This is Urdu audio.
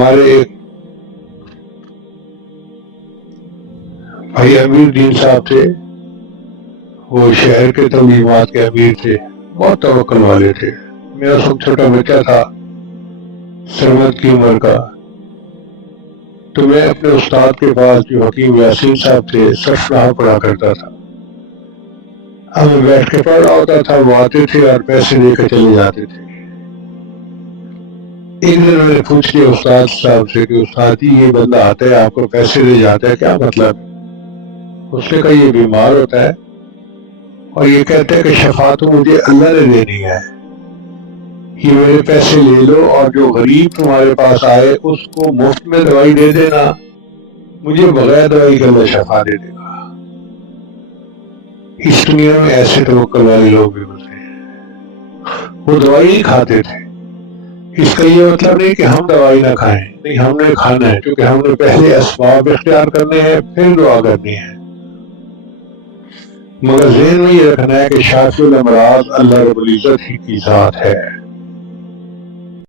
ہمارے ایک بھائی امیر دین صاحب تھے، وہ شہر کے تبلیغات کے امیر تھے، بہت توکل والے تھے۔ میرا سب چھوٹا بچہ تھا سرمت کی عمر کا، تو میں اپنے استاد کے پاس جو حکیم یاسین صاحب تھے سرفراہ پڑھا کرتا تھا۔ ہمیں بیٹھ کے پڑھ رہا ہوتا تھا، وہ آتے تھے اور پیسے دے کے چلے جاتے تھے۔ ایک دن میں نے پوچھ لیا استاد صاحب سے کہ استاد جی یہ بندہ آتا ہے آپ کو پیسے دے جاتا ہے، کیا مطلب؟ اس نے کہا یہ بیمار ہوتا ہے اور یہ کہتا ہے کہ شفا تو مجھے اللہ نے دینی ہے، یہ میرے پیسے لے لو اور جو غریب تمہارے پاس آئے اس کو مفت میں دوائی دے دینا، مجھے بغیر دوائی کے اللہ شفا دے دے گا۔ اس دنیا میں ایسے توکل والے لوگ بھی ہوتے ہیں، وہ دوائی نہیں کھاتے تھے۔ اس کا یہ مطلب نہیں کہ ہم دوائی نہ کھائیں، نہیں، ہم نے کھانا ہے، کیونکہ ہم نے پہلے اسباب اختیار کرنے ہیں پھر دعا کرنی ہے۔ مگر ذہن میں یہ رکھنا ہے کہ شافی الامراض اللہ رب العزت ہی کی ذات ہے۔